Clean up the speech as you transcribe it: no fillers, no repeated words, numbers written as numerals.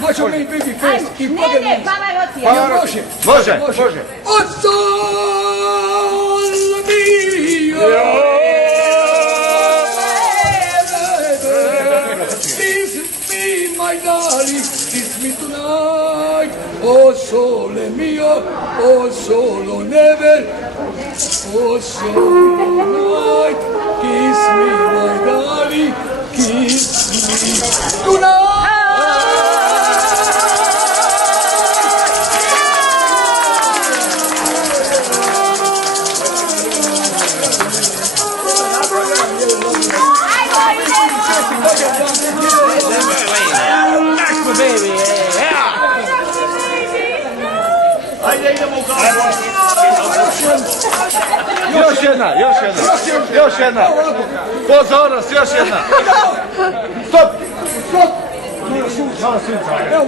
Možemo mi baby face i pogledaj. Ne, Pavarotti. Može. Od sol mio. Kiss me, my darling, kiss me tonight. Oh sole mio, oh solo never. Oh sole night, kiss me, my darling, kiss me tonight. Još jedna. Pozornost, još jedna. Stop. Evo.